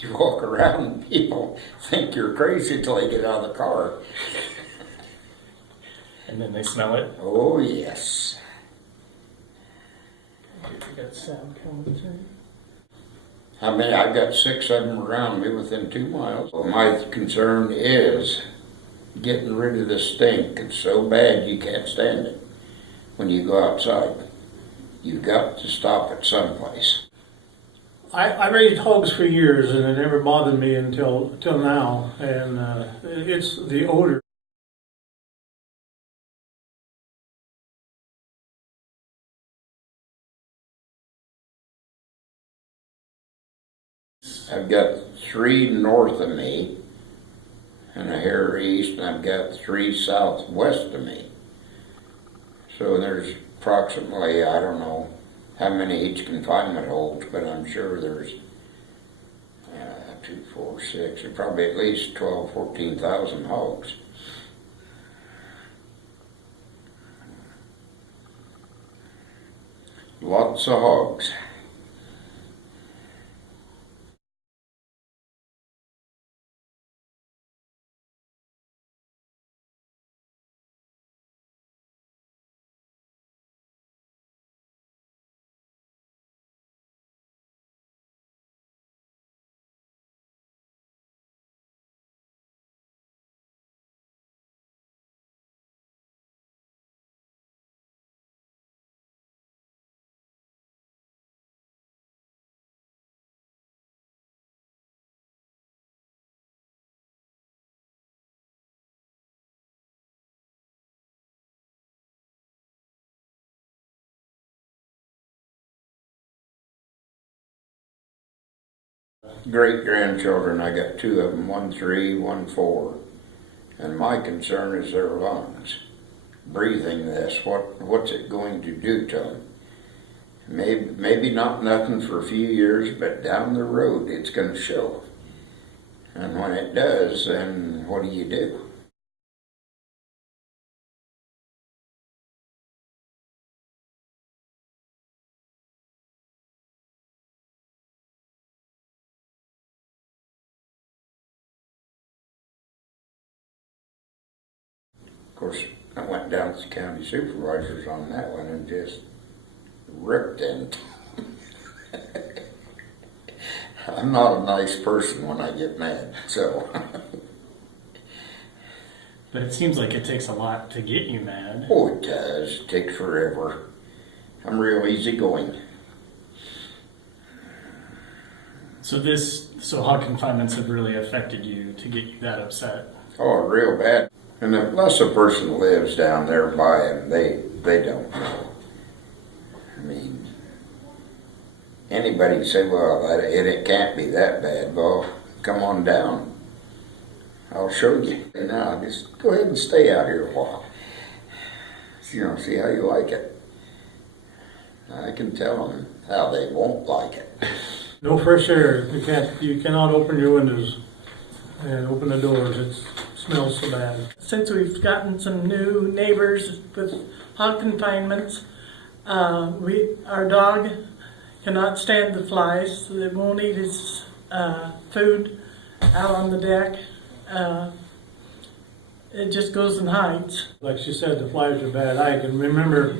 You walk around and people think you're crazy till they get out of the car. And then they smell it. Oh, yes. We got sound coming through. I mean, I've got 6 of them around me within 2 miles. Well, my concern is getting rid of this stink. It's so bad you can't stand it when you go outside. You've got to stop at someplace. I raised hogs for years, and it never bothered me until now. And it's the odor. I've got 3 north of me and a hair east, and I've got 3 southwest of me. So there's approximately, I don't know how many each confinement holds, but I'm sure there's 2, 4, 6, probably at least 12, 14,000 hogs. Lots of hogs. Great-grandchildren, I got 2 of them, 1 3, 1 4. And my concern is their lungs. Breathing this, what's it going to do to them? Maybe not nothing for a few years, but down the road it's going to show. And when it does, then what do you do? Of course, I went down to the county supervisors on that one and just ripped them. I'm not a nice person when I get mad, so. But it seems like it takes a lot to get you mad. Oh, it does. It takes forever. I'm real easygoing. So hog confinements have really affected you to get you that upset? Oh, real bad. And unless a person lives down there by them, they don't know. I mean, anybody say, well, it can't be that bad. Well, come on down. I'll show you. Now, just go ahead and stay out here a while. See how you like it. I can tell them how they won't like it. No fresh air. You cannot open your windows and open the doors. It smells so bad. Since we've gotten some new neighbors with hog confinements, our dog cannot stand the flies, so they won't eat his food out on the deck. It just goes and hides. Like she said, the flies are bad. I can remember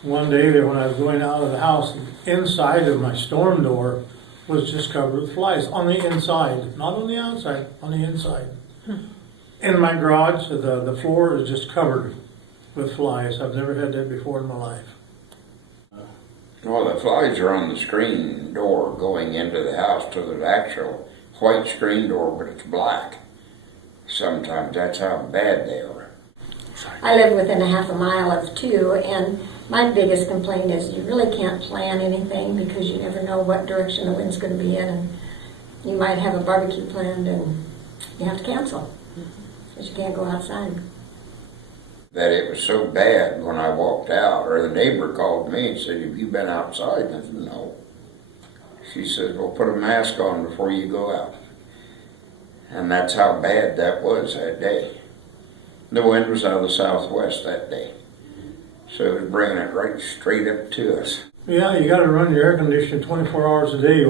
one day there when I was going out of the house, inside of my storm door was just covered with flies on the inside, not on the outside, on the inside. In my garage, the floor is just covered with flies. I've never had that before in my life. Well, the flies are on the screen door going into the house to the actual white screen door, but it's black. Sometimes that's how bad they are. I live within a half a mile of 2, and my biggest complaint is you really can't plan anything because you never know what direction the wind's going to be in, and you might have a barbecue planned and you have to cancel because you can't go outside. That it was so bad when I walked out, or the neighbor called me and said, have you been outside? And I said, no. She said, well, put a mask on before you go out. And that's how bad that was that day. The wind was out of the southwest that day. So it was bringing it right straight up to us. Yeah, you gotta run your air conditioner 24 hours a day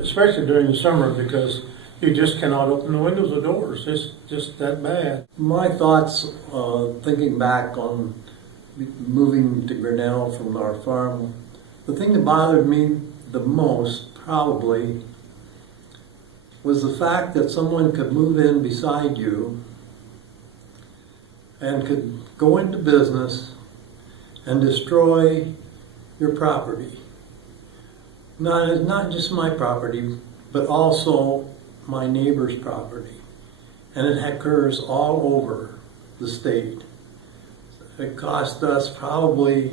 especially during the summer, because you just cannot open the windows or doors. It's just that bad. My thoughts, thinking back on moving to Grinnell from our farm, the thing that bothered me the most probably was the fact that someone could move in beside you and could go into business and destroy your property. Not just my property, but also my neighbor's property. And it occurs all over the state. It cost us probably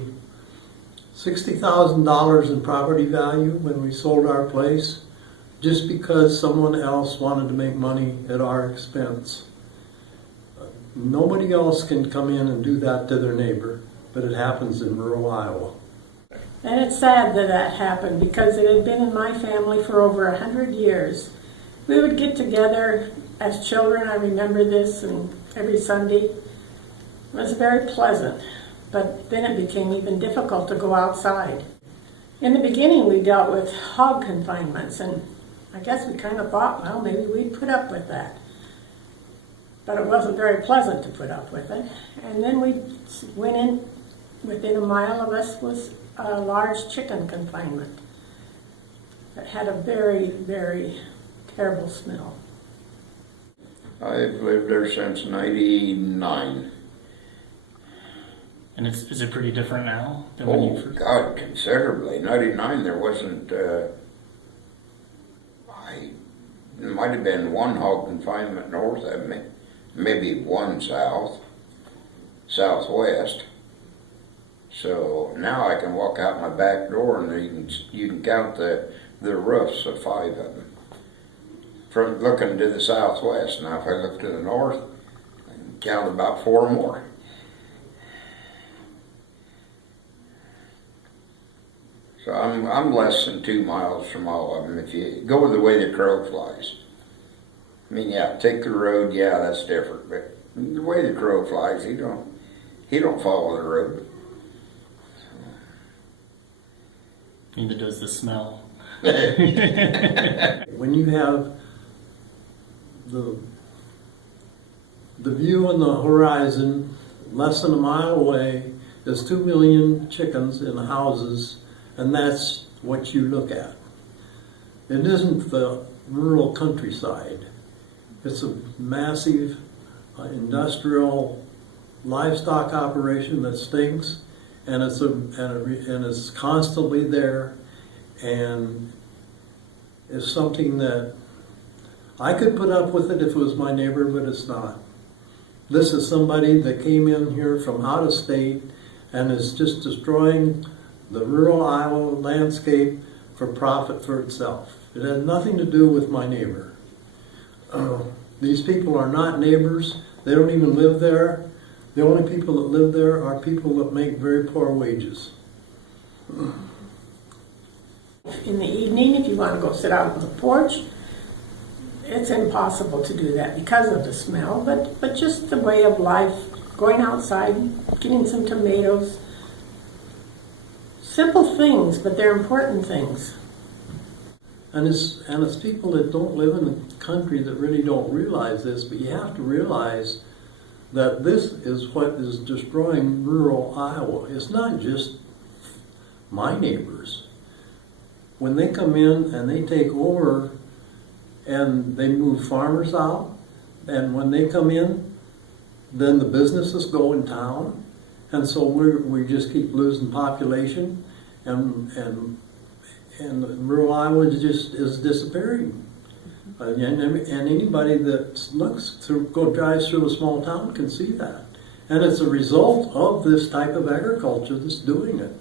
$60,000 in property value when we sold our place, just because someone else wanted to make money at our expense. Nobody else can come in and do that to their neighbor, but it happens in rural Iowa. And it's sad that that happened, because it had been in my family for over 100 years. We would get together as children, I remember this, and every Sunday. It was very pleasant, but then it became even difficult to go outside. In the beginning, we dealt with hog confinements, and I guess we kind of thought, well, maybe we'd put up with that. But it wasn't very pleasant to put up with it. And then we went in, within a mile of us was a large chicken confinement that had a very, very terrible smell. I've lived there since '99. And is it pretty different now than when you Oh, first? God, considerably. '99, there wasn't, it might have been one hog confinement north of me, maybe one southwest. So now I can walk out my back door and you can count the roofs of 5 of them. From looking to the southwest. Now if I look to the north, I can count about 4 more. So I'm less than 2 miles from all of them if you go the way the crow flies. I mean, yeah, take the road, yeah, that's different, but the way the crow flies, he don't follow the road. Neither does the smell. When you have the view on the horizon, less than a mile away, is 2 million chickens in houses, and that's what you look at. It isn't the rural countryside. It's a massive industrial livestock operation that stinks, and it's constantly there, and it's something that I could put up with it if it was my neighbor, but it's not. This is somebody that came in here from out of state and is just destroying the rural Iowa landscape for profit for itself. It had nothing to do with my neighbor. These people are not neighbors. They don't even live there. The only people that live there are people that make very poor wages. In the evening, if you want to go sit out on the porch, it's impossible to do that because of the smell, but just the way of life, going outside, getting some tomatoes. Simple things, but they're important things. And it's people that don't live in the country that really don't realize this, but you have to realize that this is what is destroying rural Iowa. It's not just my neighbors. When they come in and they take over and they move farmers out, and when they come in, then the businesses go in town, and so we just keep losing population, and rural Iowa is disappearing. And anybody that drives through a small town can see that. And it's a result of this type of agriculture that's doing it.